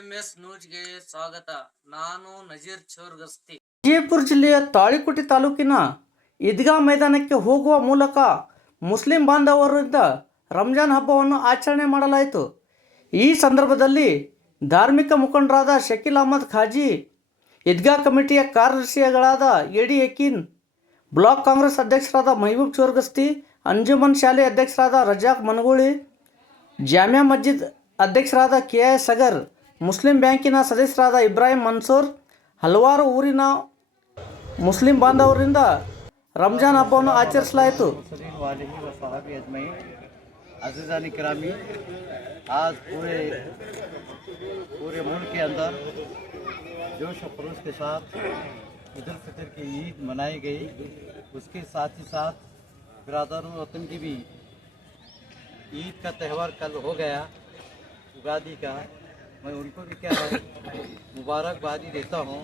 AMS ನ್ಯೂಸ್ಗೆ ಸ್ವಾಗತ. ನಾನು ನಜೀರ್ ಚೋರ್ಗಸ್ತಿ. ವಿಜಯಪುರ ಜಿಲ್ಲೆಯ ತಾಳಿಕೋಟೆ ತಾಲೂಕಿನ ಈದ್ಗಾ ಮೈದಾನಕ್ಕೆ ಹೋಗುವ ಮೂಲಕ ಮುಸ್ಲಿಂ ಬಾಂಧವರಿಂದ ರಂಜಾನ್ ಹಬ್ಬವನ್ನು ಆಚರಣೆ ಮಾಡಲಾಯಿತು. ಈ ಸಂದರ್ಭದಲ್ಲಿ ಧಾರ್ಮಿಕ ಮುಖಂಡರಾದ ಶಕೀಲ್ ಅಹಮದ್ ಖಾಜಿ, ಈದ್ಗಾ ಕಮಿಟಿಯ ಕಾರ್ಯದರ್ಶಿಗಳಾದ ಎಡಿ ಯಕೀನ್, ಬ್ಲಾಕ್ ಕಾಂಗ್ರೆಸ್ ಅಧ್ಯಕ್ಷರಾದ ಮೆಹಬೂಬ್ ಚೋರ್ಗಸ್ತಿ, ಅಂಜುಮನ್ ಶಾಲೆ ಅಧ್ಯಕ್ಷರಾದ ರಜಾಕ್ ಮನಗೂಳಿ, ಜಾಮಿಯಾ ಮಸ್ಜಿದ್ ಅಧ್ಯಕ್ಷರಾದ ಕೆಎ ಸಗರ್, ಮುಸ್ಲಿಂ ಬ್ಯಾಂಕಿನ ಸದಸ್ಯರಾದ ಇಬ್ರಾಹಿಂ ಮನ್ಸೂರ್, ಹಲವಾರು ಊರಿನ ಮುಸ್ಲಿಂ ಬಾಂಧವರಿಂದ ರಂಜಾನ್ ಹಬ್ಬವನ್ನು ಆಚರಿಸಲಾಯಿತು. अज़ीज़ानी किरामी, आज पूरे मुल्क के अंदर जोश और खरोश के साथ ईद उल फितर की ईद मनाई गई। उसके साथ ही साथ बिरादर वतन की भी ईद का त्यौहार कल हो गया, उगादी का। मैं उनको भी क्या है मुबारकबादी देता हूँ।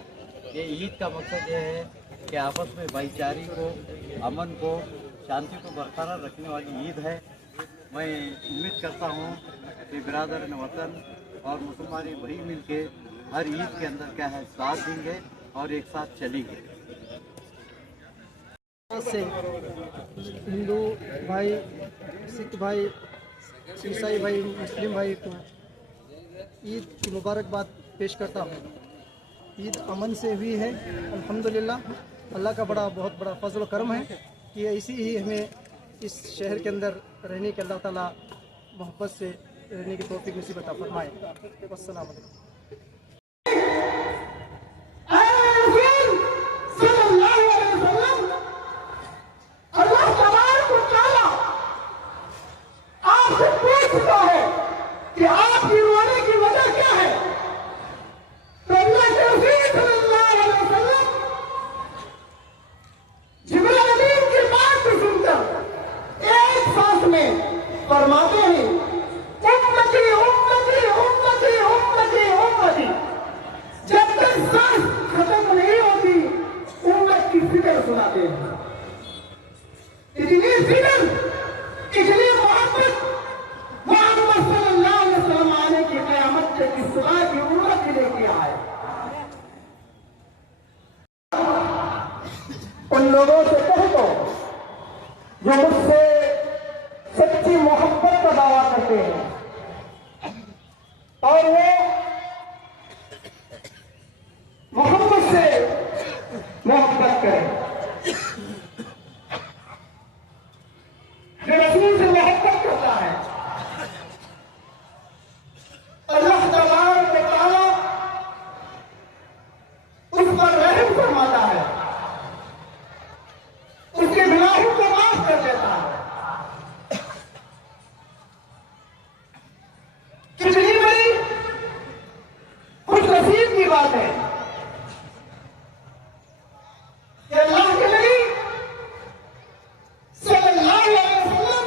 ये ईद का मकसद ये है कि आपस में भाईचारे को, अमन को, शांति को बरकरार रखने वाली ईद है। मैं उम्मीद करता हूँ कि बिरादर वतन और मुसलमान भाई मिल के हर ईद के अंदर क्या है साथ देंगे और एक साथ चलेंगे। से हिंदू भाई, सिख भाई, ईसाई भाई, मुस्लिम भाई को ईद की मुबारकबाद पेश करता हूँ। ईद अमन से हुई है, अल्हम्दुलिल्लाह। अल्लाह का बहुत बड़ा फजल व करम है कि ऐसी ही हमें इस शहर के अंदर रहने के अल्लाह ताला मोहब्बत से रहने की तौफीक नसीब अता फरमाए। अस्सलाम वालेकुम। फरमाते हैं उम्मती उम्मती उम्मती उम्मती उम्मती, जब तक सांस खत्म नहीं होती उम्मत की फिक्र सुनाते हैं। इतनी फिक्र, इतनी मोहब्बत मोहम्मद सल्लल्लाहु अलैहि वसल्लम आने की क़यामत तक की सुबह की उम्मत के लिए किया है। उन लोगों से कह दो जो मुझसे सच्ची मोहब्बत का दावा करते हैं और वो मोहब्बत से मोहब्बत करें, जो रसूल से मोहब्बत करता है अल्लाह तबारक व तआला उस पर रहम फरमाता है, उसके गुनाहों को माफ कर देता है। कितनी बड़ी खुश नसीब की बात है कि अल्लाह के नबी सल्लल्लाहु अलैहि वसल्लम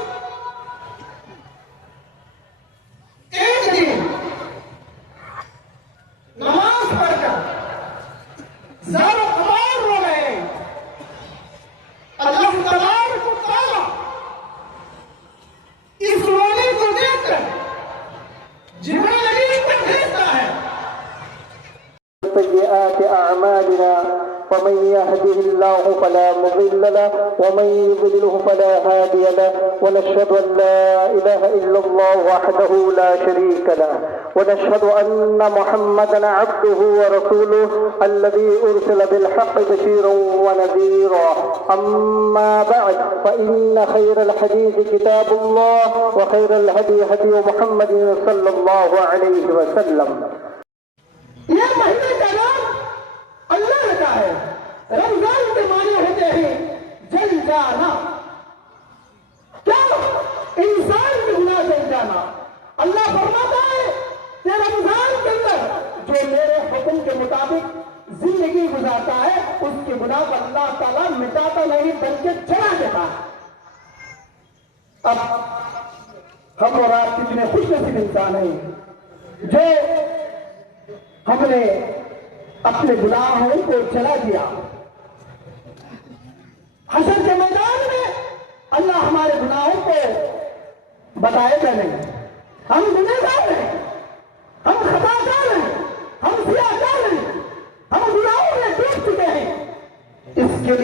एक दिन नमाज पढ़कर ज़ारो कमाल रो रहे हैं। अल्लाह तबारक व तआला इस रोने को देखकर जिब्रील अमीन को भेजता है। सय्यिआति अअमालिना فمن يهده الله فلا مضل له ومن يضلله فلا هادي له ونشهد أن لا إله إلا الله وحده لا شريك له ونشهد أن محمدا عبده ورسوله الذي أرسل بالحق بشيرا ونذيرا. أما بعد فإن خير الحديث كتاب الله وخير الهدي هدي محمد صلى الله عليه وسلم. ये महीने का नाम अल्लाह का है। रमजान के माने होते हैं जल जाना। क्या इंसान के गुनाह जल जाना? अल्लाह फरमाता है कि रमजान के अंदर जो मेरे हुक्म के मुताबिक जिंदगी गुजारता है उसके गुनाह को अल्लाह ताला मिटाता नहीं बल्कि चढ़ा देता है। अब हम और आप कितने खुशनसीब इंसान हैं जो हमने अपने गुनाहों को चला दिया। हशर के मैदान में अल्लाह हमारे गुनाहों को बताएगा नहीं। हम गुनहगार हैं, हम खताकार हैं,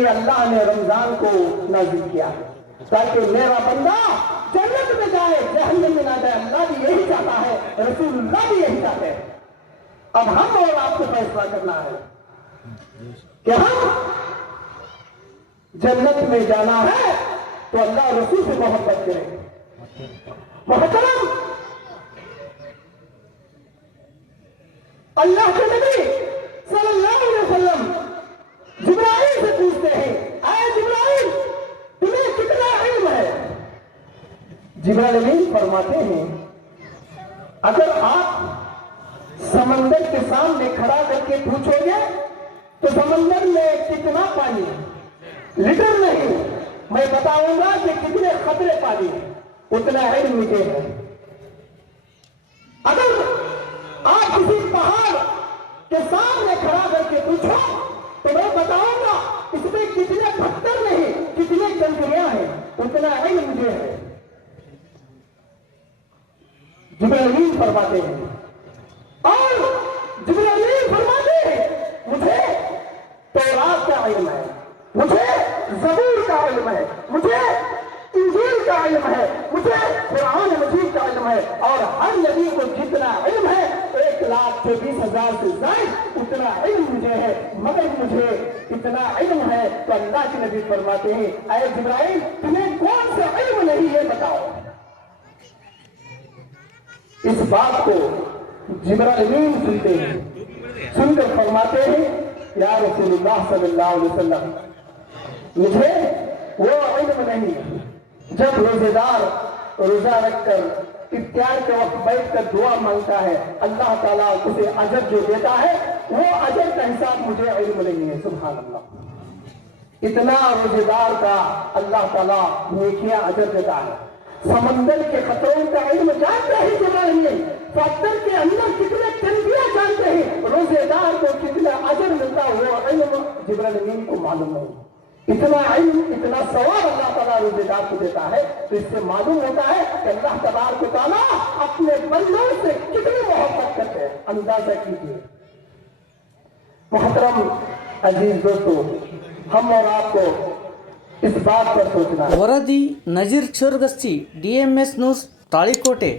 लिए अल्लाह ने रमजान को नाजिल किया ताकि मेरा बंदा जन्नत में जाए, जहन्नम में ना जाए। अल्लाह भी यही चाहता है, रसूलुल्लाह भी यही चाहते हैं। अब हम और आपको फैसला करना है कि हम जन्नत में जाना है तो अल्लाह रसूल से मोहब्बत करें। मोहतरम, अल्लाह के नबी सल्लल्लाहु अलैहि वसल्लम जिब्राइल से पूछते हैं, आए जिब्राइल तुम्हें कितना इल्म है? जिब्राइल अमीन फरमाते हैं, अगर आप समंदर के सामने खड़ा करके पूछोगे तो समंदर में कितना पानी है, लीटर नहीं, मैं बताऊंगा कि कितने खतरे पानी है, उतना इल्म मुझे है। अगर आप किसी पहाड़ के सामने खड़ा करके पूछो तो मैं बताऊंगा इसमें कितने पत्थर नहीं, कितने कंकरियां हैं, उतना इल्म मुझे है। जिब्राइल फरमाते हैं, और जिब्राइल फरमाते हैं मुझे तौरात का इल्म है, मुझे ज़बूर का इल्म है, मुझे इंजील का इल्म है, मुझे कुरान मजीद का इल्म है। और हर नबी को जितना इल्म है 1,24,000 से ज्यादा उतना इल्म मुझे है, मगर मुझे इतना इल्म है तो अल्लाह के नबी फरमाते हैं, ऐ जिब्राइल तुम्हें कौन सा इल्म नहीं ये बताओ। इस बात को जिब्राइल सुनते हैं, सुनकर फरमाते हैं, या रसूलुल्लाह सल्लल्लाहु अलैहि वसल्लम मुझे वो इल्म नहीं जब रोजेदार रोजा रखकर इफ्तार के वक्त बैठकर दुआ मांगता है, अल्लाह ताला उसे अजर जो देता है वो अजर का हिसाब मुझे इल्म नहीं है। सुभान अल्लाह, इतना रोजेदार का अल्लाह ताला नेकियां अजर देता है। समंदर के खतरों का इल्म जानते हैं जिब्राइल, पत्थर के अंदर कितने कंकरियां जानते हैं, रोजेदार को कितना अजर मिलता है वो इल्म जिब्राइल को मालूम नहीं। इतना इल्म, इतना सवाब अल्लाह ताला रोजेदार को देता है, तो इससे मालूम होता है कि अल्लाह तबारक व तआला अपने बंदों से कितनी मोहब्बत करते हैं, अंदाजा कीजिए। मोहतरम अजीज दोस्तों, हम और आपको इस बात पर सोचना है। ವರದಿ ನಜೀರ್ ಚೋರ್ಗಸ್ತಿ DMS ನ್ಯೂಸ್ ತಾಳಿಕೋಟೆ।